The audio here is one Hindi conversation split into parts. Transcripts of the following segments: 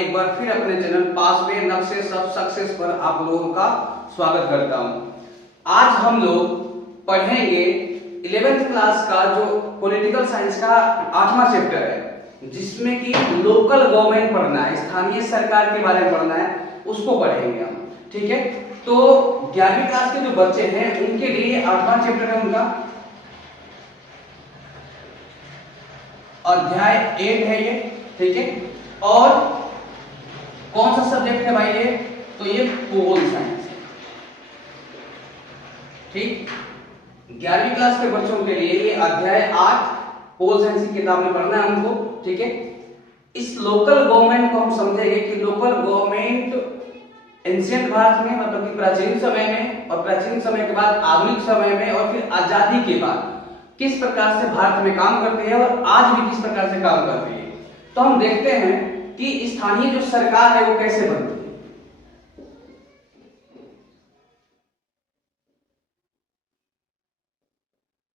एक बार फिर अपने चैनल पासवे नक्शे सब सक्सेस पर आप लोगों का स्वागत करता हूं। आज हम लोग पढ़ेंगे 11th क्लास का जो पॉलिटिकल साइंस का 8वां चैप्टर है, जिसमें कि लोकल गवर्नमेंट पढ़ना है, स्थानीय सरकार के बारे में पढ़ना है, उसको पढ़ेंगे हम। ठीक है, तो 11वीं क्लास के जो बच्चे हैं उनके लिए 8वां चैप्टर है, उनका अध्याय 8 है ये। ठीक है, और कौन सा सब्जेक्ट है भाई ये? तो ये पोल साइंस है। ठीक, 11वीं क्लास के बच्चों के लिए ये अध्याय 8 पोल साइंस की किताब में पढ़ना है उनको। ठीक है, इस लोकल गवर्नमेंट को हम समझेंगे कि लोकल गवर्नमेंट एंशिएंट भारत में, मतलब कि प्राचीन समय में, और प्राचीन समय के बाद आधुनिक समय में, और फिर आजादी के बाद किस प्रकार से भारत में काम करती है और आज भी किस प्रकार से काम करती है। तो हम देखते हैं कि स्थानीय जो सरकार है वो कैसे बनती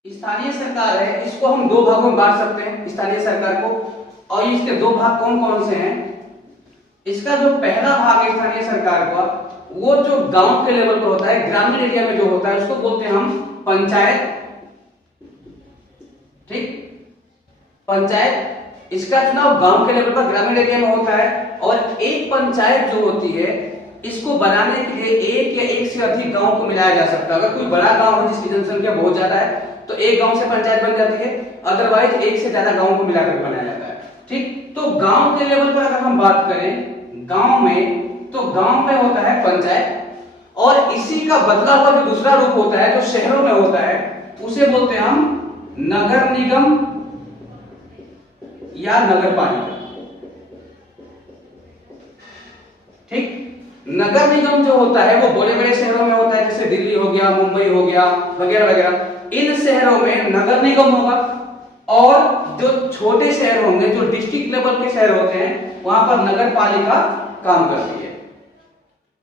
है। स्थानीय सरकार है, इसको हम दो भागों में बांट सकते हैं स्थानीय सरकार को, और इसके दो भाग कौन कौन से हैं? इसका जो पहला भाग है स्थानीय सरकार का, वो जो गांव के लेवल पर होता है, ग्रामीण एरिया में जो होता है, उसको बोलते हैं हम पंचायत। ठीक, पंचायत, इसका चुनाव गांव के लेवल पर ग्रामीण एरिया में होता है। और एक पंचायत जो होती है, इसको बनाने के लिए एक या एक से अधिक गांव को मिलाया जा सकता है। अगर कोई बड़ा गांव है जिसकी जनसंख्या बहुत ज्यादा है तो एक गांव से पंचायत बन जाती है, अदरवाइज एक से ज्यादा गांव को मिलाकर बनाया जाता है। ठीक, तो गांव के लेवल पर अगर हम बात करें गांव में, तो गांव में होता है पंचायत, और इसी का बदला हुआ जो दूसरा रूप होता है जो शहरों में होता है, उसे बोलते हैं हम नगर निगम या नगर पालिका। ठीक, नगर निगम जो होता है वो बड़े बड़े शहरों में होता है, जैसे दिल्ली हो गया, मुंबई हो गया, वगैरह वगैरह। इन शहरों में नगर निगम होगा, और जो छोटे शहर होंगे, जो डिस्ट्रिक्ट लेवल के शहर होते हैं, वहां पर नगर पालिका काम करती है।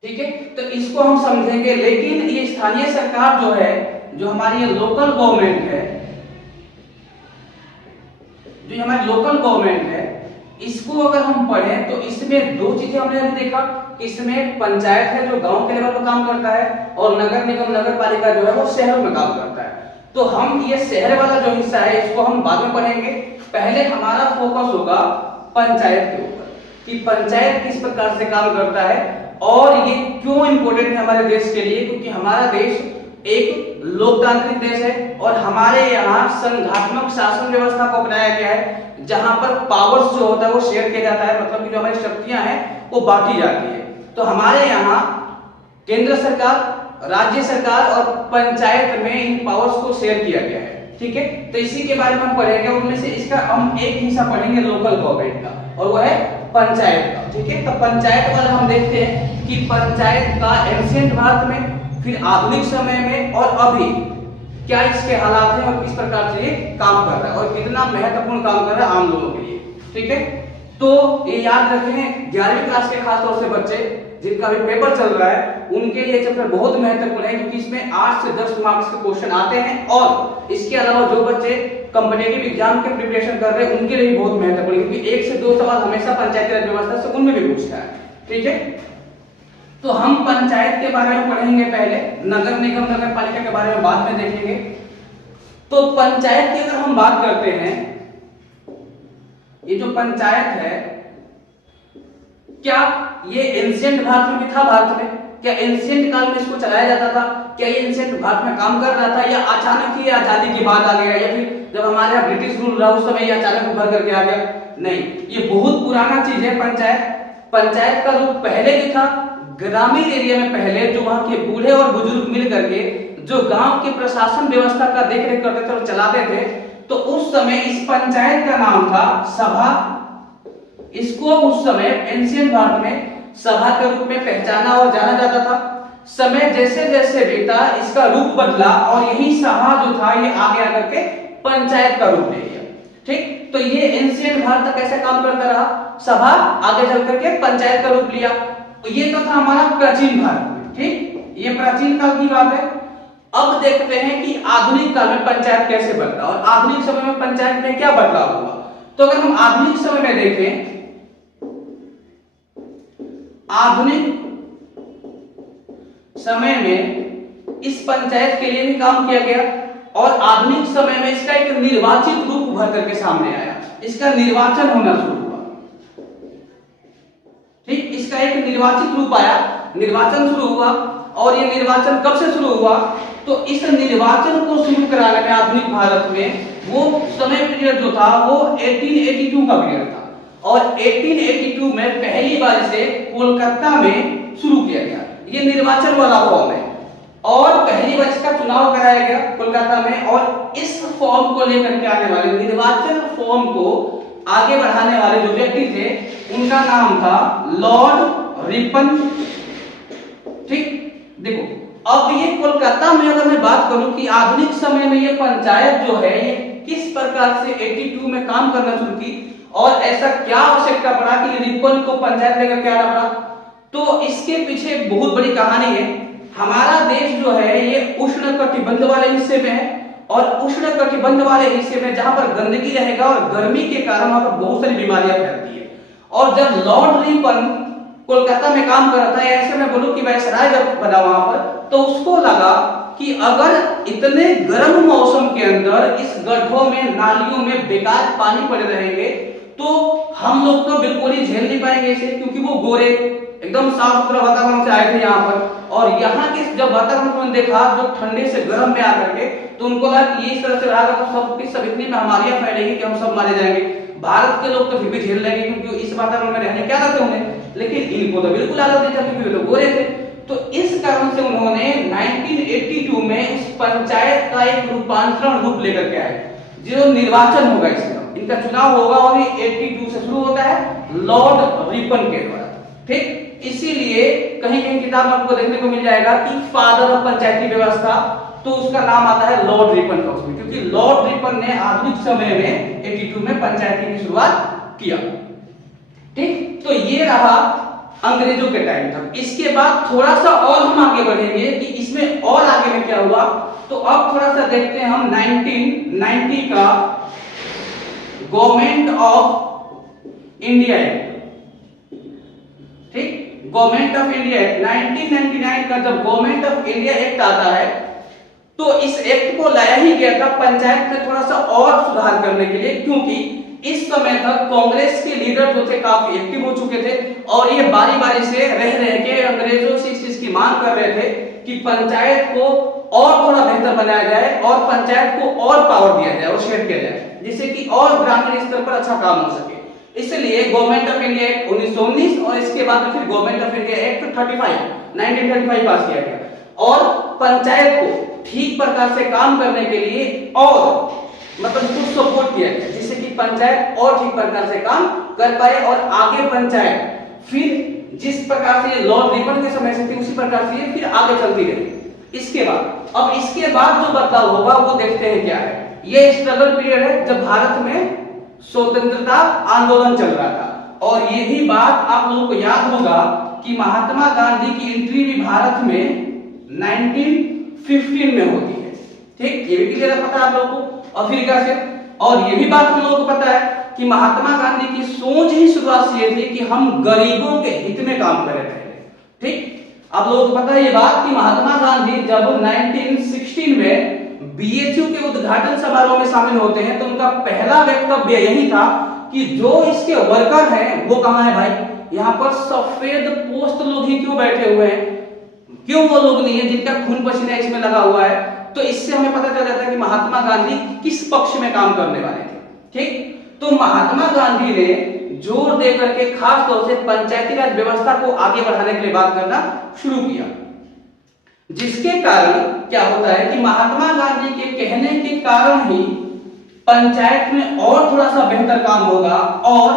ठीक है, तो इसको हम समझेंगे। लेकिन ये स्थानीय सरकार जो है, जो हमारी लोकल गवर्नमेंट है, जो हमारी लोकल गवर्नमेंट है, इसको अगर हम पढ़ें तो इसमें दो चीजें हमने अभी देखा कि इसमें पंचायत है जो गांव के लेवल पर काम करता है, और नगर निगम नगर पालिका जो है वो शहरों में काम करता है। तो हम ये शहर वाला जो हिस्सा है इसको हम बाद में पढ़ेंगे। पहले हमारा फोकस होगा पंचायत के ऊपर, कि पंचायत किस प्रकार से काम करता है और ये क्यों इंपॉर्टेंट है हमारे देश के लिए। क्योंकि हमारा देश एक लोकतांत्रिक देश है, और हमारे यहाँ संघात्मक शासन व्यवस्था को अपनाया गया है, जहां पर पावर्स जो होता है वो शेयर किया जाता है, मतलब कि जो हमारी शक्तियां हैं वो बांटी जाती है। तो हमारे यहाँ केंद्र सरकार, राज्य सरकार और पंचायत में इन पावर्स को शेयर किया गया है। ठीक है, तो इसी के बारे में हम पढ़ेंगे। उनमें से इसका हम एक हिस्सा पढ़ेंगे लोकल गवर्नमेंट का, और वो है पंचायत का। ठीक है, तो पंचायत वाला हम देखते हैं कि पंचायत का एंशिएंट भारत में, फिर आधुनिक समय में, और अभी क्या इसके हालात हैं और किस प्रकार से ये काम कर रहा है, और कितना महत्वपूर्ण काम कर रहा है आम लोगों के लिए। ठीक है, तो ये याद रखें 11वीं क्लास के खास तौर से बच्चे जिनका भी पेपर चल रहा है, उनके लिए चैप्टर बहुत महत्वपूर्ण है, क्योंकि इसमें 8 से 10 मार्क्स के क्वेश्चन आते हैं। और इसके अलावा जो बच्चे कॉम्पिटिटिव एग्जाम के प्रिपरेशन कर रहे हैं उनके लिए भी बहुत महत्वपूर्ण है, क्योंकि 1 से 2 सवाल हमेशा पंचायती राज व्यवस्था से उनमें भी पूछता है। ठीक है, तो हम पंचायत के बारे में पढ़ेंगे पहले, नगर निगम नगर पालिका के बारे में बाद में देखेंगे। तो पंचायत की अगर हम बात करते हैं, ये जो पंचायत है, क्या ये एंशिएंट भारत में भी था? भारत में क्या एंशिएंट काल में इसको चलाया जाता था? क्या ये एंशिएंट भारत में काम कर रहा था, या अचानक ही आजादी के बाद आ गया, या फिर जब हमारे यहाँ ब्रिटिश रूल रहा उस समय ये अचानक उभर करके आ गया? नहीं, ये बहुत पुराना चीज है पंचायत। पंचायत का रूप पहले भी था ग्रामीण एरिया में, पहले जो वहां के बूढ़े और बुजुर्ग मिल करके जो गांव के प्रशासन व्यवस्था का देखरेख करते थे और चलाते थे, तो उस समय इस पंचायत का नाम था सभा। इसको उस समय एंशिएंट भारत में सभा के रूप में पहचाना और जाना जाता था। समय जैसे जैसे बीता इसका रूप बदला, और यही सभा जो था ये आगे आकर के पंचायत का रूप ले लिया। ठीक, तो ये एंशिएंट भारत तक कैसे काम करता रहा, सभा आगे चल करके पंचायत का रूप लिया। ये तो था हमारा प्राचीन भारत में। ठीक, ये प्राचीन काल की बात है। अब देखते हैं कि आधुनिक काल में पंचायत कैसे बदला, और आधुनिक समय में पंचायत में क्या बदलाव हुआ। तो अगर हम आधुनिक समय में देखें आधुनिक समय में इस पंचायत के लिए भी काम किया गया और आधुनिक समय में इसका एक निर्वाचित रूप उभर करके सामने आया, इसका निर्वाचन होना शुरू हुआ। ठीक, इसका एक निर्वाचित रूप आया, निर्वाचन शुरू हुआ। और ये निर्वाचन कब से शुरू हुआ? तो इस निर्वाचन को शुरू कराने में आधुनिक भारत में वो समय पीरियड जो था वो 1882 का पीरियड था और 1882 में पहली बार इसे कोलकाता में शुरू किया गया। ये निर्वाचन वाला फॉर्म है और पहली बार इसका चुनाव कराया गया कोलकाता में। और इस फॉर्म को लेकर के आने वाले, निर्वाचन फॉर्म को आगे बढ़ाने वाले जो व्यक्ति थे उनका नाम था लॉर्ड रिपन। ठीक, देखो अब ये कोलकाता में अगर मैं बात करूं कि आधुनिक समय में ये पंचायत जो है ये किस प्रकार से 82 में काम करना शुरू की और ऐसा क्या आवश्यकता पड़ा कि रिपन को पंचायत लेकर के आना पड़ा, तो इसके पीछे बहुत बड़ी कहानी है। हमारा देश जो है ये उष्ण कटिबंध वाले हिस्से में है और उष्ण कटिबंध वाले हिस्से में जहां पर गंदगी रहेगा और गर्मी के कारण वहां पर बहुत सारी बीमारियां फैलती है। और जब लॉर्ड रिपन कोलकाता में काम कर रहा था, ऐसे में बोलूं कि वायसराय जब बना वहां पर, तो उसको लगा कि अगर इतने गर्म मौसम के अंदर इस गड्ढों में, नालियों में बेकार पानी पड़े रहेंगे तो हम लोग तो बिल्कुल ही झेल नहीं पाएंगे इसे, क्योंकि वो गोरे एकदम साफ सुथरा वातावरण से आए थे यहाँ पर। और यहाँ के जब वातावरण को देखा जो ठंडे से गर्म में आकर के, तो उनको लगा कि ये इस तरह से रहेगा तो सब इतनी बीमारियां फैलेंगी कि हम सब मारे जाएंगे। भारत के लोग तो फिर भी झेल लेंगे क्योंकि इस वातावरण में रहने क्या रहते होंगे, लेकिन इनको तो बिल्कुल आदत नहीं था क्योंकि वे तो गोरे थे। तो इस कारण से उन्होंने 1982 में इस पंचायत का एक रूपांतरण रूप लेकर के आए, जो निर्वाचन होगा, इसका इनका चुनाव होगा और ये 82 से शुरू होता है लॉर्ड रिपन के द्वारा। ठीक, इसीलिए कहीं कहीं किताब में आपको देखने को मिल जाएगा कि फादर ऑफ पंचायती व्यवस्था, तो उसका नाम आता है लॉर्ड रिपन का उसमें, क्योंकि लॉर्ड रिपन ने आधुनिक समय में 82 में पंचायती की शुरुआत किया। ठीक, तो ये रहा अंग्रेजों के टाइम तक। इसके बाद थोड़ा सा और हम आगे बढ़ेंगे कि इसमें और आगे में क्या हुआ। तो अब थोड़ा सा देखते हैं हम 1990 का गवर्नमेंट ऑफ इंडिया एक्ट। ठीक, गवर्नमेंट ऑफ इंडिया एक्ट 1999 का जब गवर्नमेंट ऑफ इंडिया एक्ट आता है तो इस एक्ट को लाया ही गया था पंचायत में थोड़ा सा और सुधार करने के लिए, क्योंकि इस समय तक कांग्रेस के लीडर जो थे काफी एक्टिव हो चुके थे और ये बारी बारी से रह के अंग्रेजों से इस चीज की मांग कर रहे थे कि पंचायत को और थोड़ा बेहतर बनाया जाए और पंचायत को और पावर दिया जाए और शेयर किया जाए, जिससे कि और ग्रामीण स्तर पर अच्छा काम हो सके। इसलिए गवर्नमेंट ऑफ इंडिया एक्ट 1919 और इसके बाद फिर गवर्नमेंट ऑफ इंडिया एक्ट 1935 पास किया गया और पंचायत को ठीक प्रकार से काम करने के लिए और मतलब कुछ सपोर्ट किया गया, जिससे कि पंचायत और ठीक प्रकार से काम कर पाए और आगे पंचायत फिर जिस प्रकार से लॉर्ड रिपन के समय से थी उसी प्रकार से फिर आगे चलती रही। इसके बाद जो बदलाव होगा वो देखते हैं क्या है। ये स्ट्रगल पीरियड है जब भारत में स्वतंत्रता आंदोलन चल रहा था और यही बात आप लोगों को याद होगा कि महात्मा गांधी की एंट्री भी भारत में 1915 में होती है। ठीक, ये भी क्लियर पता है आप लोगों को अफ्रीका से। और ये भी बात हम लोगों को पता है कि महात्मा गांधी की सोच ही शुरुआत से ये थी कि हम गरीबों के हित में काम करें पहले। ठीक, आप लोगों को पता है ये बात कि महात्मा गांधी जब 1916 में बीएचयू के उद्घाटन समारोह में शामिल होते हैं तो उनका पहला वक्तव्य यही था कि जो इसके वर्कर हैं वो कहां है भाई, यहाँ पर सफेद पोस्ट लोग ही क्यों बैठे हुए हैं, क्यों वो लोग नहीं है जिनका खून पसीना इसमें लगा हुआ है। तो इससे हमें पता चल जाता है कि महात्मा गांधी किस पक्ष में काम करने वाले थे। ठीक, तो महात्मा गांधी ने जोर देकर के खास तौर से पंचायती राज व्यवस्था को आगे बढ़ाने के लिए बात करना शुरू किया, जिसके कारण क्या होता है कि महात्मा गांधी के कहने के कारण ही पंचायत में और थोड़ा सा बेहतर काम होगा। और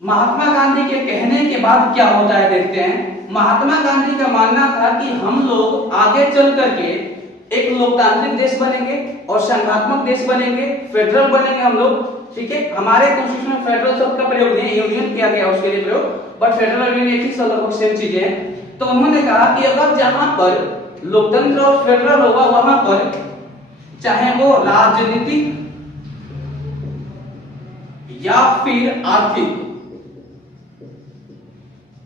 महात्मा गांधी के कहने के बाद क्या होता है देखते हैं। महात्मा गांधी का मानना था कि हम लोग आगे चल करके एक लोकतांत्रिक देश बनेंगे और संघात्मक देश बनेंगे, फेडरल बनेंगे हम लोग। ठीक है, हमारे कॉन्स्टिट्यूशन में फेडरल शब्द का प्रयोग नहीं, यूनियन किया गया उसके लिए प्रयोग, बट फेडरल यूनियन एक ही शब्द सेम चीजें हैं। तो उन्होंने कहा कि अगर जहां पर लोकतंत्र और फेडरल होगा वहां पर चाहे वो राजनीतिक या फिर आर्थिक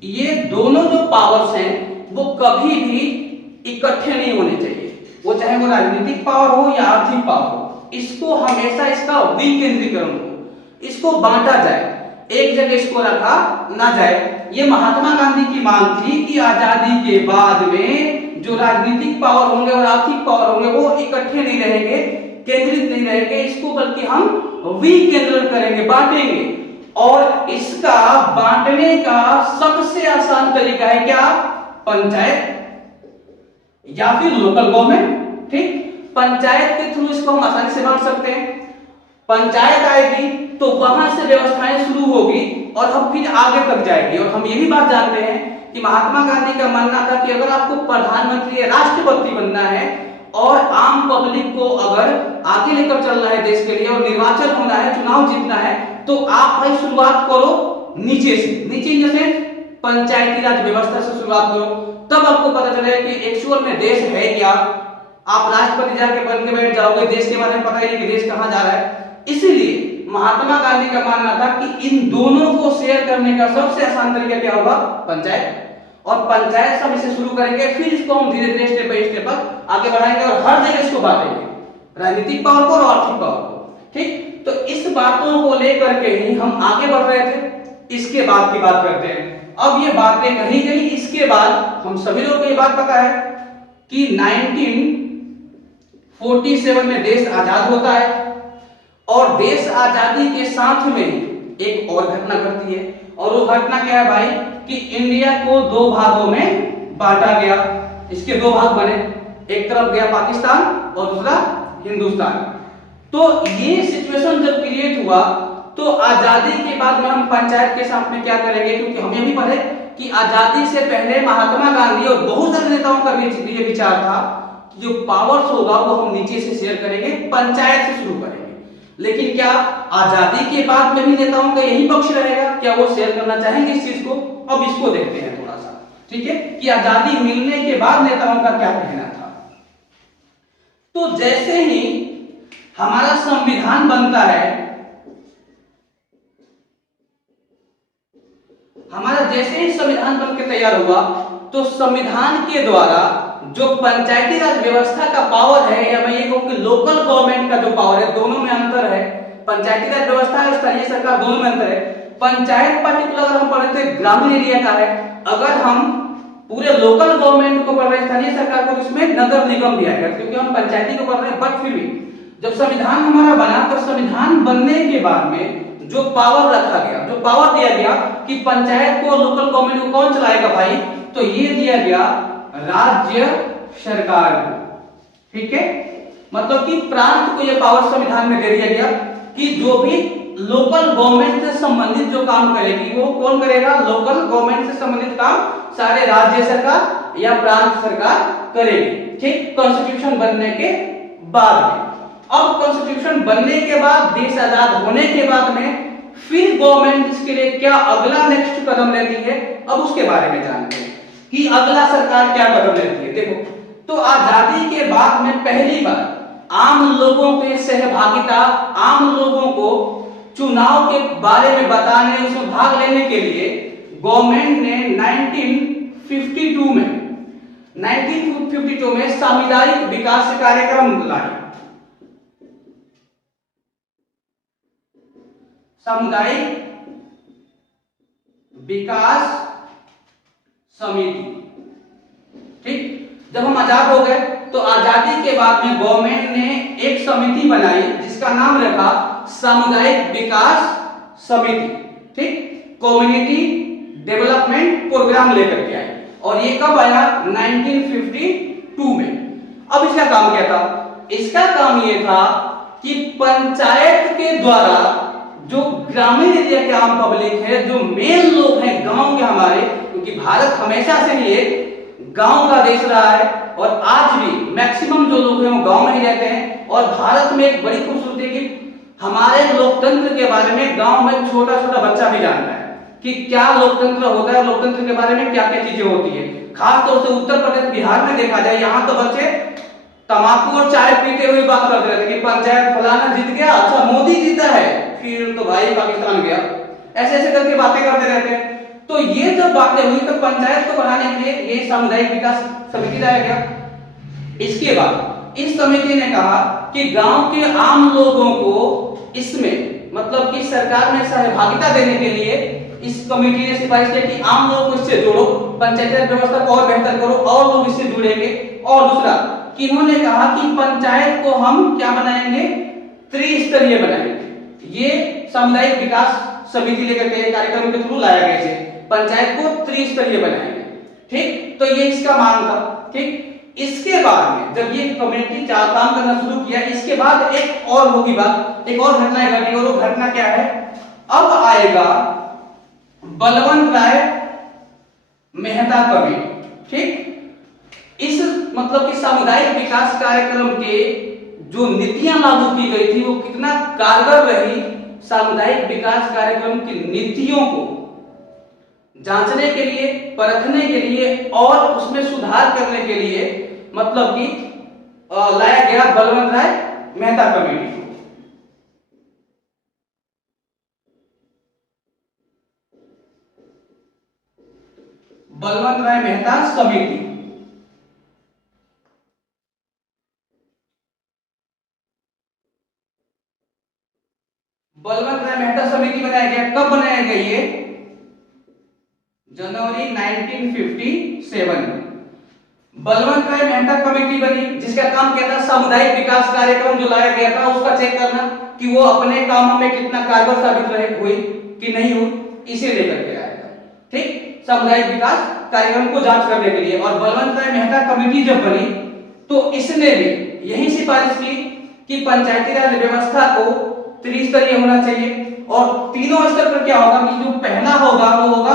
ये दोनों जो पावर्स हैं वो कभी भी इकट्ठे नहीं होने चाहिए, वो चाहे वो राजनीतिक पावर हो या आर्थिक पावर हो, इसको हमेशा इसका विकेंद्रीकरण हो, इसको बांटा जाए, एक जगह इसको रखा ना जाए। ये महात्मा गांधी की मांग थी कि आजादी के बाद में जो राजनीतिक पावर होंगे और आर्थिक पावर होंगे वो इकट्ठे नहीं रहेंगे, केंद्रित नहीं रहेंगे, इसको बल्कि हम विकेंद्रण करेंगे, बांटेंगे। और इसका बांटने का सबसे आसान तरीका है क्या? पंचायत या फिर लोकल गवर्नमेंट। ठीक, पंचायत के थ्रू इसको हम आसानी से बांट सकते हैं। पंचायत आएगी तो वहां से व्यवस्थाएं शुरू होगी और हम फिर आगे तक जाएगी। और हम ये भी बात जानते हैं कि महात्मा गांधी का मानना था कि अगर आपको प्रधानमंत्री या राष्ट्रपति बनना है और आम पब्लिक को अगर आगे लेकर चलना है देश के लिए और निर्वाचन होना है, चुनाव जीतना है, तो आप भाई शुरुआत करो नीचे से। नीचे जैसे पंचायती राज व्यवस्था से शुरुआत करो, तब आपको पता चलेगा कि एक्चुअल में देश है क्या। आप राष्ट्रपति जाके बन के बैठ जाओगे, देश के बारे में पता ही नहीं कि देश कहां जा रहा है। इसीलिए महात्मा गांधी का मानना था कि इन दोनों को शेयर करने का सबसे आसान तरीका क्या होगा? पंचायत। और पंचायत से हम इसे शुरू करेंगे, फिर इसको हम धीरे धीरे स्टेप बाय स्टेप आगे बढ़ाएंगे और हर जगह इसको बांटेंगे, राजनीतिक पावर को और आर्थिक पावर को। ठीक, तो इस बातों को लेकर के ही हम आगे बढ़ रहे थे। इसके बाद की बात करते हैं। अब ये बातें कही गई, इसके बाद हम सभी लोगों को ये बात पता है कि 1947 में देश आजाद होता है और देश आजादी के साथ में एक और घटना घटती है। और वो घटना क्या है भाई? कि इंडिया को दो भागों में बांटा गया। इसके दो भाग बने, एक तरफ गया पाकिस्तान और दूसरा हिंदुस्तान। तो ये सिचुएशन जब क्रिएट हुआ तो आजादी के बाद में हम पंचायत के साथ में क्या करेंगे, क्योंकि हमें भी पता है कि आजादी से पहले महात्मा गांधी और बहुत सारे नेताओं का भी ये विचार था कि जो पावर्स होगा वो हम नीचे से शेयर करेंगे, पंचायत से शुरू करेंगे। लेकिन क्या आजादी के बाद में भी नेताओं का यही पक्ष रहेगा? क्या वो शेयर करना चाहेंगे इस चीज को? अब इसको देखते हैं थोड़ा सा, ठीक है, कि आजादी मिलने के बाद नेताओं का क्या कहना था। तो जैसे ही हमारा संविधान बनता है, हमारा जैसे ही संविधान बनकर तैयार हुआ, तो संविधान के द्वारा जो पंचायती राज व्यवस्था का पावर है, या मैं ये कहूं कि लोकल गवर्नमेंट का जो पावर है, दोनों में अंतर है। पंचायती राज व्यवस्था और स्थानीय सरकार दोनों में अंतर है। पंचायत पार्टिकुलर अगर हम पढ़े तो ग्रामीण एरिया का है, अगर हम पूरे लोकल गवर्नमेंट को पढ़ रहे हैं, स्थानीय सरकार को, इसमें नगर निगम भी आएगा, क्योंकि हम पंचायती को पढ़ रहे हैं। बट फिर भी जब संविधान हमारा बना, तो संविधान बनने के बाद में जो पावर रखा गया, जो पावर दिया गया कि पंचायत को, लोकल गवर्नमेंट को कौन चलाएगा भाई, तो ये दिया गया राज्य सरकार को। ठीक है, मतलब कि प्रांत को यह पावर संविधान में दे दिया गया कि जो भी लोकल गवर्नमेंट से संबंधित जो काम करेगी वो कौन करेगा? लोकल गवर्नमेंट से संबंधित काम सारे राज्य सरकार या प्रांत सरकार करेगी। ठीक, कॉन्स्टिट्यूशन बनने के बाद में। अब कॉन्स्टिट्यूशन बनने के बाद, देश आजाद होने के बाद में फिर गवर्नमेंट इसके लिए क्या अगला नेक्स्ट कदम लेती है, अब उसके बारे में जानते हैं कि अगला सरकार क्या कदम लेती है। देखो, तो आजादी के बाद में पहली बार आम लोगों के सहभागिता, आम लोगों को चुनाव के बारे में बताने, उसमें भाग लेने के लिए गवर्नमेंट ने 1952 में सामुदायिक विकास कार्यक्रम लाया। सामुदायिक विकास समिति। ठीक, जब हम आजाद हो गए तो आजादी के बाद में गवर्नमेंट ने एक समिति बनाई जिसका नाम रखा सामुदायिक विकास समिति। ठीक, कम्युनिटी डेवलपमेंट प्रोग्राम लेकर के आए, और ये कब आया? 1952 में। अब इसका काम क्या था? इसका काम ये था कि पंचायत के द्वारा जो ग्रामीण एरिया के आम पब्लिक है, जो मेन लोग हैं गांव के हमारे, क्योंकि भारत हमेशा से ही एक गांव का देश रहा है और आज भी मैक्सिमम जो लोग हैं वो गांव में ही रहते हैं। और भारत में एक बड़ी खूबसूरती है कि हमारे लोकतंत्र के बारे में गांव में छोटा छोटा बच्चा भी जानता है कि क्या लोकतंत्र होता है, लोकतंत्र के बारे में क्या क्या चीजें होती है। खास तौर से उत्तर प्रदेश, बिहार में देखा जाए, यहाँ तो बच्चे तंबाकू और चाय पीते हुए बात करते रहते कि पंचायत फलाना जीत गया, अच्छा मोदी जीता है, फिर तो भाई पाकिस्तान गया, ऐसे ऐसे करके बातें करते रहते हैं। तो ये जब बातें हुई तो पंचायत को बढ़ाने के लिए ये सामुदायिक विकास समिति लाया गया। इसके बाद इस समिति ने कहा कि गांव के आम लोगों को इसमें मतलब कि सरकार में सहभागिता देने के लिए इस कमेटी ने सिफारिश की कि आम लोगों को इससे जोड़ो, पंचायती व्यवस्था को और बेहतर करो और लोग इससे जुड़ेंगे। और दूसरा कि इन्होंने कहा कि पंचायत को हम क्या बनाएंगे, त्रिस्तरीय बनाएंगे। ये सामुदायिक विकास समिति लेकर के कार्यक्रम के थ्रू लाया गया है, पंचायत को त्रिस्तरीय बनाएंगे। ठीक, तो ये इसका मांग था। ठीक, इसके बाद में जब ये कमेटी काम करना शुरू किया, इसके बाद एक और होगी बात, एक और घटना घटी और वो घटना क्या है, अब आएगा बलवंत राय मेहता कमेटी। ठीक, इस मतलब कि सामुदायिक विकास कार्यक्रम के जो नीतियां लागू की गई थी वो कितना कारगर रही, सामुदायिक विकास कार्यक्रम की नीतियों को जांचने के लिए, परखने के लिए और उसमें सुधार करने के लिए मतलब कि लाया गया बलवंत राय मेहता कमेटी को। बलवंत राय मेहता समिति बलवंत राय मेहता समिति बनाया गया। कब बनाया गया ये, जनवरी 1957 में बलवंत राय मेहता कमेटी बनी, जिसका काम क्या था, सामुदायिक विकास कार्यक्रम जो लाया गया था उसका चेक करना कि वो अपने कामों में कितना कारगर साबित रहे, हुई कि नहीं हुई, इसे लेकर के आया था। ठीक, सामुदायिक विकास कार्यक्रम को जांच करने के लिए। और बलवंत राय मेहता कमेटी जब बनी तो इसने भी यही सिफारिश की कि पंचायती राज व्यवस्था को त्रिस्तरीय होना चाहिए और तीनों स्तर पर क्या होगा कि जो पहला होगा वो होगा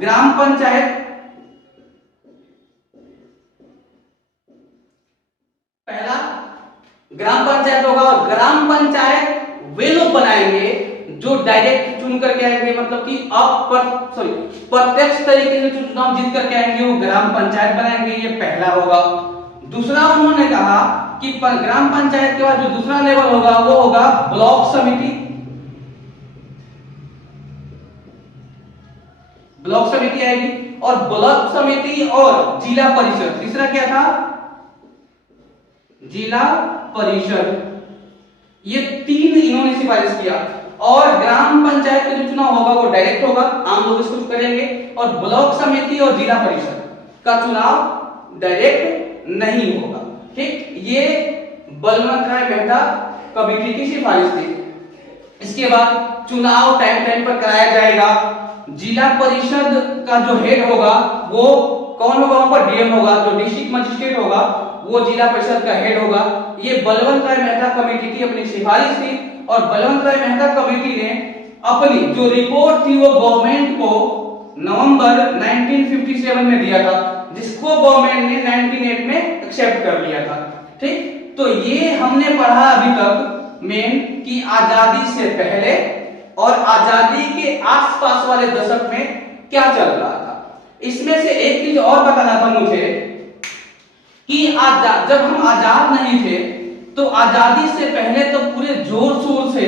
ग्राम पंचायत, पहला ग्राम पंचायत होगा और ग्राम पंचायत वे लोग बनाएंगे जो डायरेक्ट चुन करके आएंगे, मतलब कि प्रत्यक्ष तरीके से चुनाव जीत करके आएंगे वो ग्राम पंचायत बनाएंगे, ये पहला होगा। दूसरा उन्होंने कहा कि ग्राम पंचायत के बाद जो दूसरा लेवल होगा वो होगा ब्लॉक समिति, ब्लॉक समिति आएगी और ब्लॉक समिति और जिला परिषद, तीसरा क्या था, जिला परिषद। ये तीन इन्होंने सिफारिश किया। और ग्राम पंचायत का जो चुनाव होगा वो डायरेक्ट होगा, आम लोग इसको करेंगे, और ब्लॉक समिति और जिला परिषद का चुनाव डायरेक्ट नहीं होगा। ठीक, ये बलवंत राय मेहता कमेटी की सिफारिश थी। इसके बाद चुनाव टाइम पर कराया जाएगा। जिला परिषद का जो हेड होगा वो कौन होगा, वहां पर डीएम होगा, जो डिस्ट्रिक्ट मजिस्ट्रेट होगा वो जिला परिषद का हेड होगा। ये बलवंत राय मेहता कमेटी की अपनी सिफारिश थी और बलवंत राय मेहता कमेटी ने अपनी जो रिपोर्ट थी वो गवर्नमेंट को नवंबर 1957 में दिया था, जिसको गवर्नमेंट ने 1998 में एक्सेप्ट कर लिया था। ठीक, तो ये हमने पढ़ा अभी तक मेन कि आजादी से पहले और आजादी के आसपास वाले दशक में क्या चल रहा था। इसमें से एक चीज और बताना था मुझे कि जब हम आजाद नहीं थे तो आजादी से पहले तो पूरे जोर शोर से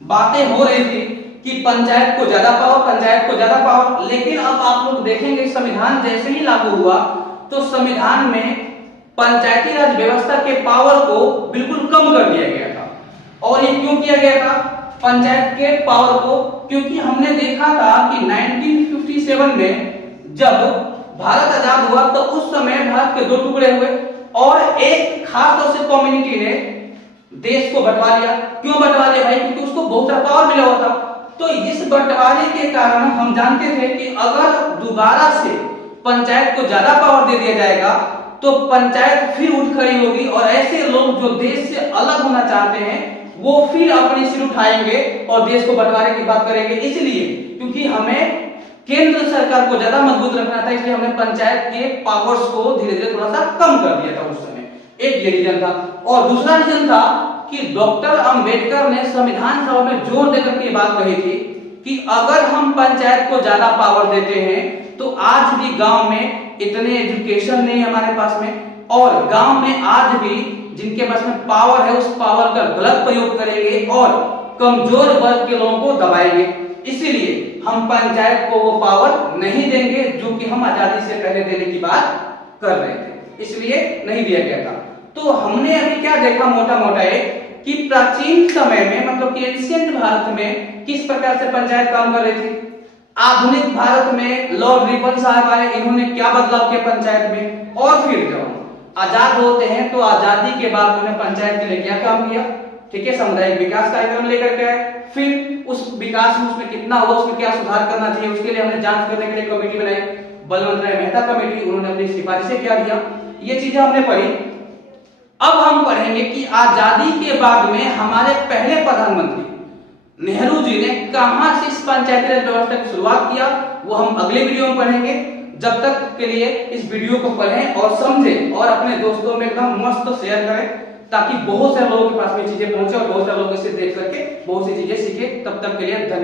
बातें हो रही थी कि पंचायत को ज्यादा पावर, पंचायत को ज्यादा पावर। लेकिन अब आप लोग देखेंगे संविधान जैसे ही लागू हुआ तो संविधान में पंचायती राज व्यवस्था के पावर को बिल्कुल कम कर दिया गया था। और ये क्यों किया गया था पंचायत के पावर को? क्योंकि हमने देखा था कि 1957 में जब भारत आजाद हुआ तो उस समय भारत के दो टुकड़े हुए और एक खास तौर से कम्युनिटी ने देश को बंटवा लिया। क्यों बंटवा लिया भाई? क्योंकि उसको बहुत सारा पावर मिला हुआ था। तो इस बंटवारे के कारण हम जानते थे कि अगर दोबारा से पंचायत को ज्यादा पावर दे दिया जाएगा तो पंचायत फिर उठ खड़ी होगी और ऐसे लोग जो देश से अलग होना चाहते हैं वो फिर अपने सिर उठाएंगे और देश को बंटवारे की बात करेंगे। इसलिए क्योंकि हमें केंद्र सरकार को ज्यादा मजबूत रखना था, इसलिए हमने पंचायत के पावर्स को धीरे धीरे थोड़ा सा कम कर दिया था उस समय। एक ये रीजन था। और दूसरा रीजन था कि डॉक्टर अंबेडकर ने संविधान सभा में जोर देकर के बात कही थी कि अगर हम पंचायत को ज्यादा पावर देते हैं तो आज भी गांव में इतने एजुकेशन नहीं हमारे पास में और गांव में आज भी जिनके पास में पावर है उस पावर का गलत प्रयोग करेंगे और कमजोर वर्ग के लोगों को दबाएंगे। इसीलिए हम पंचायत को वो पावर नहीं देंगे जो कि हम आजादी से पहले देने की बात कर रहे थे, इसलिए नहीं दिया गया था। तो हमने अभी क्या देखा मोटा मोटा एक कि प्राचीन समय में मतलब कि एंशिएंट भारत में किस प्रकार से पंचायत काम कर रही थी। आधुनिक भारत में लॉर्ड रिपन साहब आए, इन्होंने क्या बदलाव किया पंचायत में, और फिर जब हम आजाद होते हैं तो आजादी के बाद उन्होंने पंचायत के लिए क्या काम किया, ठीक है, सामुदायिक विकास कार्यक्रम लेकर के आए। फिर उस विकास में उसमें कितना हुआ, उसमें क्या सुधार करना चाहिए, उसके लिए हमने जांच करने के लिए कमेटी बनाई, बलवंत राय मेहता कमेटी, उन्होंने अपनी सिफारिशें क्या दिया, ये चीजें हमने पढ़ी। अब हम पढ़ेंगे कि आजादी के बाद में हमारे पहले प्रधानमंत्री नेहरू जी ने कहां से इस पंचायती राज व्यवस्था की शुरुआत किया, वो हम अगले वीडियो में पढ़ेंगे। जब तक के लिए इस वीडियो को पढ़ें और समझें और अपने दोस्तों में एकदम मस्त शेयर करें, ताकि बहुत सारे लोगों के पास में चीजें पहुंचे और बहुत सारे लोग इसे देख करके बहुत सी चीजें सीखे। तब तक के लिए धन्यवाद।